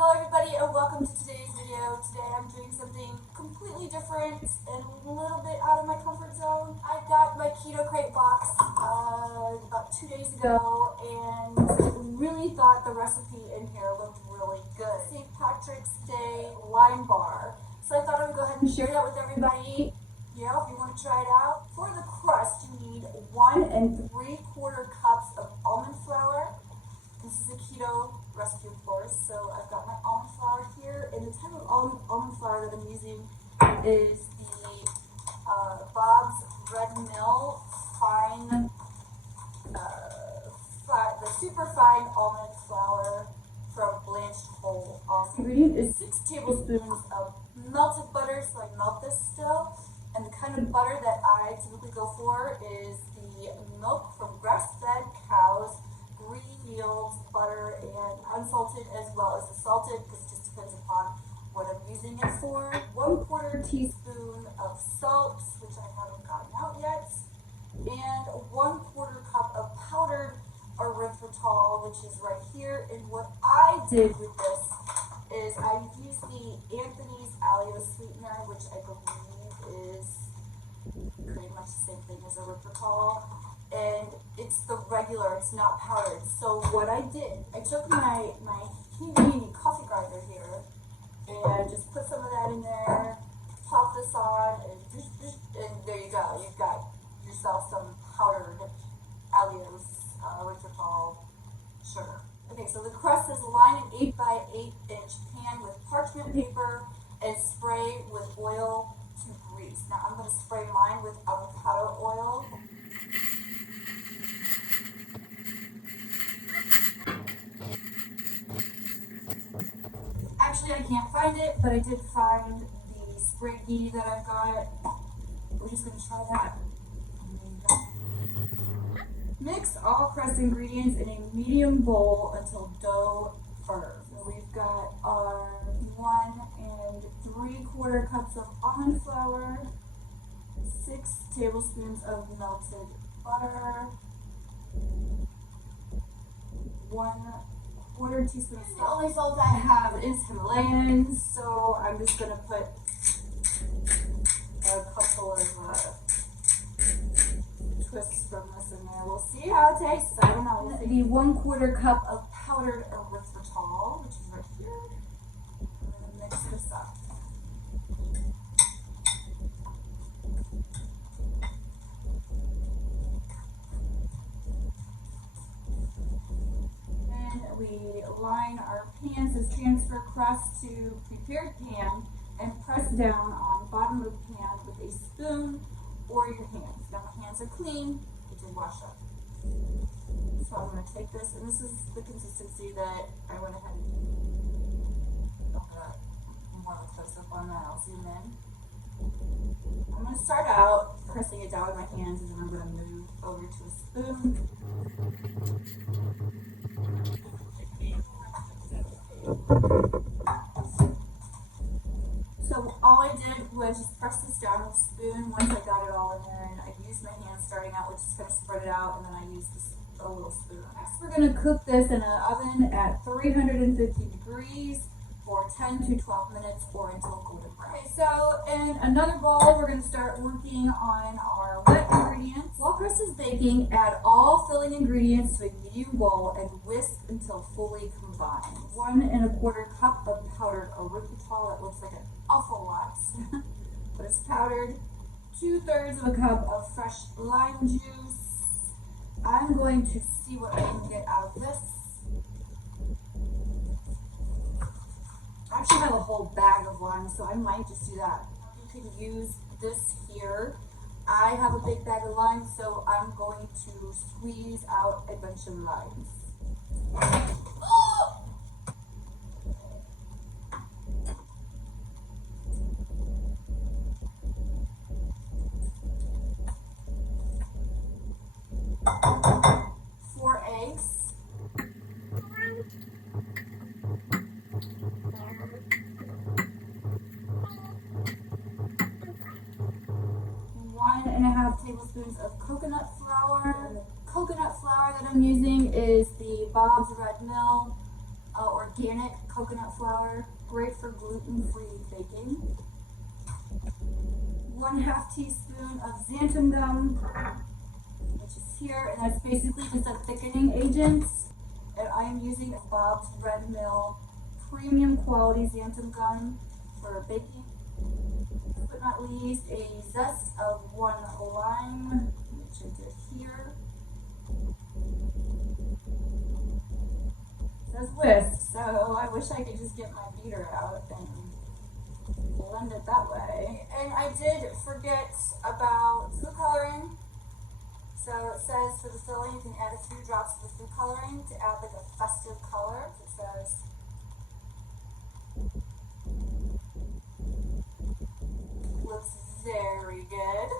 Hello everybody and welcome to today's video. Today I'm doing something completely different and a little bit out of my comfort zone. I got my Keto Krate box about 2 days ago and really thought the recipe in here looked really good. St. Patrick's Day Lime Bar. So I thought I would go ahead and share that with everybody. You know, if you want to try it out. For the crust you need 1 3/4 cups of almond flour. This is a keto recipe, of course, so I've got my almond flour here, and the type of almond flour that I'm using is the Bob's Red Mill fine, the super fine almond flour from blanched whole. The ingredient is 6 tablespoons of melted butter, so I melt this still, and the kind of butter that I typically go for is the milk from grass-fed cows, green yields, butter, and unsalted as well as the salted, because it just depends upon what I'm using it for. 1/4 teaspoon of salt, which I haven't gotten out yet, and 1/4 cup of powdered erythritol, which is right here. And what I did with this is I used the Anthony's Alleo sweetener, which I believe is pretty much the same thing as erythritol. And it's the regular, it's not powdered. So what I did, I took my heavy coffee grinder here and just put some of that in there, pop this on, and there you go. You've got yourself some powdered Aleo's erythritol sugar. Okay, so the crust is line an 8 by 8 inch pan with parchment paper and spray with oil to grease. Now I'm going to spray mine with avocado oil. Actually, I can't find it, but I did find the spray ghee that I've got. We're just going to try that. Mix all crust ingredients in a medium bowl until dough firms. So we've got our 1 3/4 cups of almond flour, 6 tablespoons of melted butter, 1/4 teaspoon. The only salt I have is Himalayan, so I'm just going to put a couple of twists from this in there. We'll see how it tastes. I don't know. We'll see. The 1/4 cup of powdered erythritol, which is right here. I'm going to mix this up. We line our pan, says transfer crust to prepared pan and press down on bottom of pan with a spoon or your hands. Now my hands are clean, it did wash up. So I'm going to take this, and this is the consistency that I went ahead and got more of a close up on that. I'll zoom in. I'm going to start out pressing it down with my hands, and then I'm going to move over to a spoon. So all I did was just press this down with a spoon once I got it all in there, and I used my hand starting out, which is going to spread it out, and then I used a little spoon. Next we're going to cook this in an oven at 350 degrees for 10 to 12 minutes or until golden brown. Okay, so in another bowl we're going to start working on our wet ingredients. While crust is baking, add all filling ingredients to a medium bowl and whisk until fully combined. 1 1/4 cup of powdered erythritol. It looks like an awful lot, but it's powdered. 2/3 of a cup of fresh lime juice. I'm going to see what I can get out of this. I actually have a whole bag of limes, so I might just do that. You can use this here. I have a big bag of limes, so I'm going to squeeze out a bunch of limes. Four eggs. 1 1/2 tablespoons of coconut flour. The coconut flour that I'm using is the Bob's Red Mill organic coconut flour, great for gluten-free baking. 1/2 teaspoon of xanthan gum, which is here, and that's basically just a thickening agent. And I am using Bob's Red Mill premium quality xanthan gum for baking. Last but not least, a zest of 1 lime, which I did here. It says whisk, so I wish I could just get my beater out and blend it that way. And I did forget about food coloring. So it says for the filling you can add a few drops of the food coloring to add like a festive color. It says looks very good.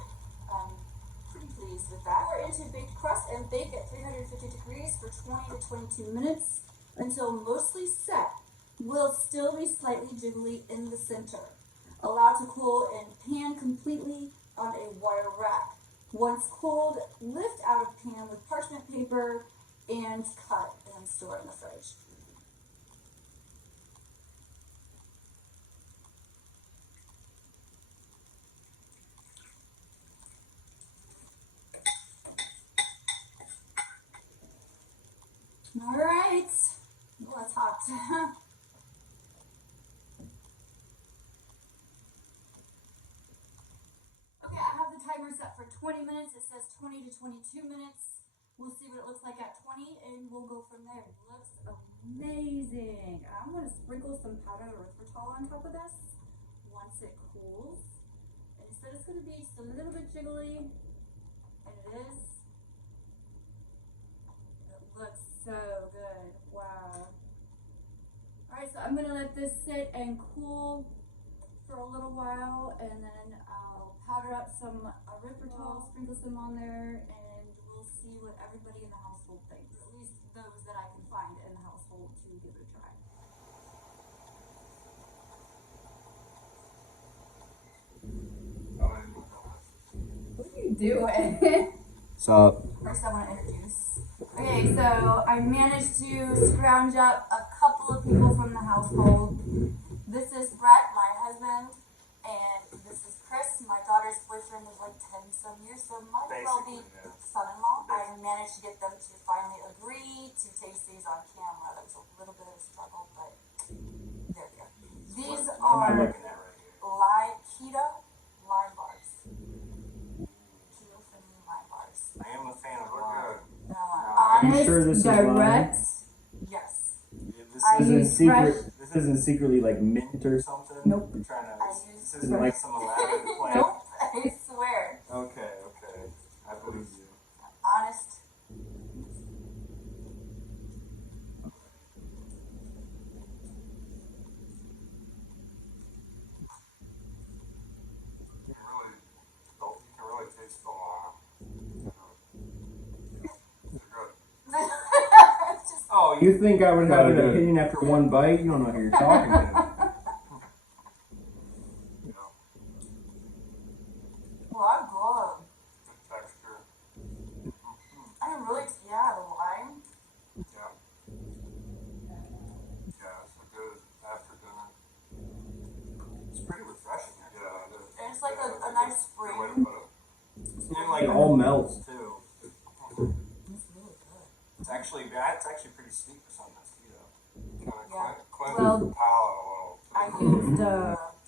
I'm pretty pleased with that. We're into baked crust and bake at 350 degrees for 20 to 22 minutes until mostly set. Will still be slightly jiggly in the center. Allow to cool and pan completely on a wire rack. Once cooled, lift out of pan with parchment paper and cut and store in the fridge. All right. Oh, that's hot. Okay, I have the timer set for 20 minutes. It says 20 to 22 minutes. We'll see what it looks like at 20 and we'll go from there. It looks amazing. I'm going to sprinkle some powdered erythritol on top of this once it cools. And it said it's going to be just a little bit jiggly, and it is. It looks so good. Wow. Alright, so I'm going to let this sit and cool for a little while, and then I'll powder up some erythritol, sprinkle some on there, and we'll see what everybody in the household thinks. At least those that I can find in the household to give it a try. What are you doing? What's up? First I want to introduce. Okay, so I managed to scrounge up a couple of people from the household. This is Brett, my husband, and this is Chris, my daughter's boyfriend of like 10 some years, so might as well be son-in-law. I managed to get them to finally agree to taste these on camera. That was a little bit of a struggle, but there we go. These are Keto Lime Bars. Keto-friendly lime bars. I am a fan of lime. Honest, sure this is direct. Yes. This isn't secretly like mint or something. Nope. I'm trying to. This This isn't like some elaborate plan. Nope. I swear. Okay. I believe you. Honest. You can really taste the lime. They're good. Oh, you think I would have an opinion after one bite? You don't know who you're talking to. You know, Well, I'm good. good texture. I'm really, yeah, the lime. Yeah. Yeah, it's a good after dinner. It's pretty refreshing. Yeah, it is. And it's like a nice Good way to spring. put it. And like It all melts. too. It's really good. It's actually pretty sweet for something that's keto. Kind of Yeah. cleanses Well, the palate a little. I used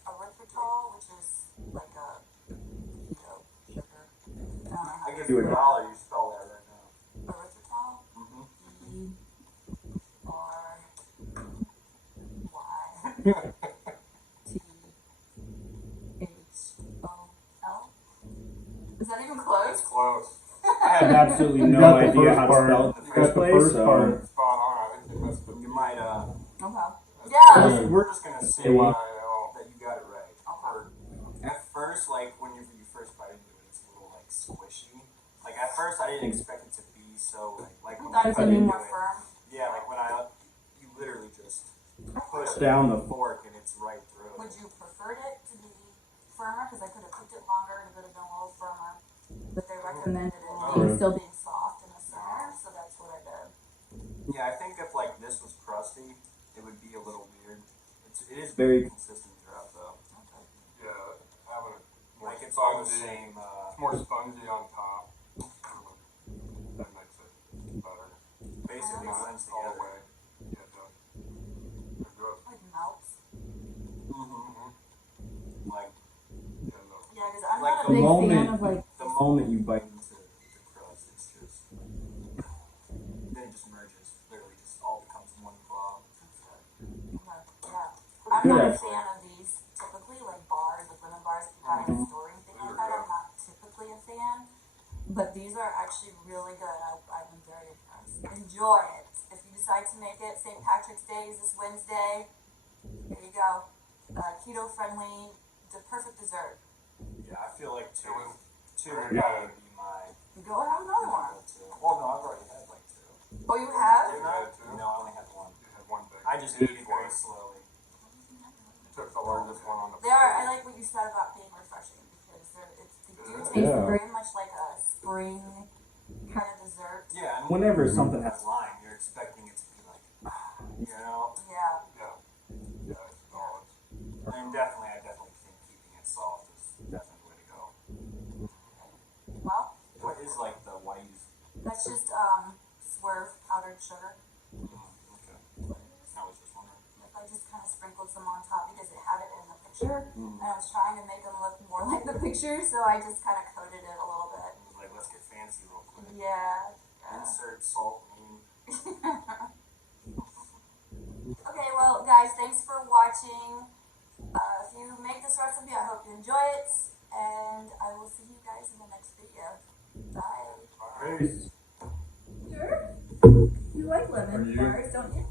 erythritol, which is like a keto sugar. I don't know how I to give say you it. $1, you spell that right now. Erythritol. Mm-hmm. ERYTHROL. Is that even close? It's close. I have absolutely no got the idea first how to part. spell it in the first Got the place. first So part. Spot on. I think they messed up. You might, Okay. Yeah. Yeah. We're just gonna say Hey, that you got it right. Or, at first, like when you first bite into it, it's a little like squishy. Like at first, I didn't expect it to be so like I when thought you it was cut gonna be into more it. firm. Yeah, like when you literally just push Down the fork and it's right through. Would you prefer it to be firmer? Because I could have cooked it longer and it would have been a little firmer. But they recommended it still being soft in the center, so that's what I did. Yeah, I think if like this was crusty, it would be a little weird. It is very consistent throughout though. Okay. Yeah, having it more Like it's all the spongy. same. It's more spongy on top. That makes it better. Basically Not blends all the together. way. Yeah, it does. They're good. Like melts. Like Yeah, no. Yeah, because I'm Like not a the big moment- fan of like. the moment you bite into the crust, it's just then it just merges. Literally, just all becomes one blob. Yeah. I'm Good not a actually. fan of these typically, like bars, like lemon bars, if you buy in a store or anything like that. I'm not typically a fan. But these are actually really good. I've been very impressed. Enjoy it. If you decide to make it, St. Patrick's Day is this Wednesday. There you go. Keto friendly, the perfect dessert. Yeah, I feel like two would Yeah. probably be my Go have another one. go-to. Well, no, I've already had like two. Oh, you have? Didn't I? No, I only had one. You had one big. I just ate it very slowly. Took the largest one on the They are. I plate. like what you said about being refreshing because they do Yeah. taste Yeah. very much like a spring kind of dessert. Yeah, and Whenever something has lime, you're expecting it to be like, you know. Yeah. Yeah. Yeah, it's solid. And I definitely think keeping it soft is definitely the way to go. Well, What is like the white? that's just swerve powdered sugar. Okay. I was just wondering. Yep, I just kind of sprinkled some on top because it had it in the picture, and I was trying to make them look more like the picture, so I just kind of coated it a little bit. It was like, let's get fancy real quick. Yeah. Insert salt. Okay, well, guys, thanks for watching. If you make this recipe, I hope you enjoy it, and I will see you guys in the next video. Bye. Peace. You like lemon Are you? bars, don't you?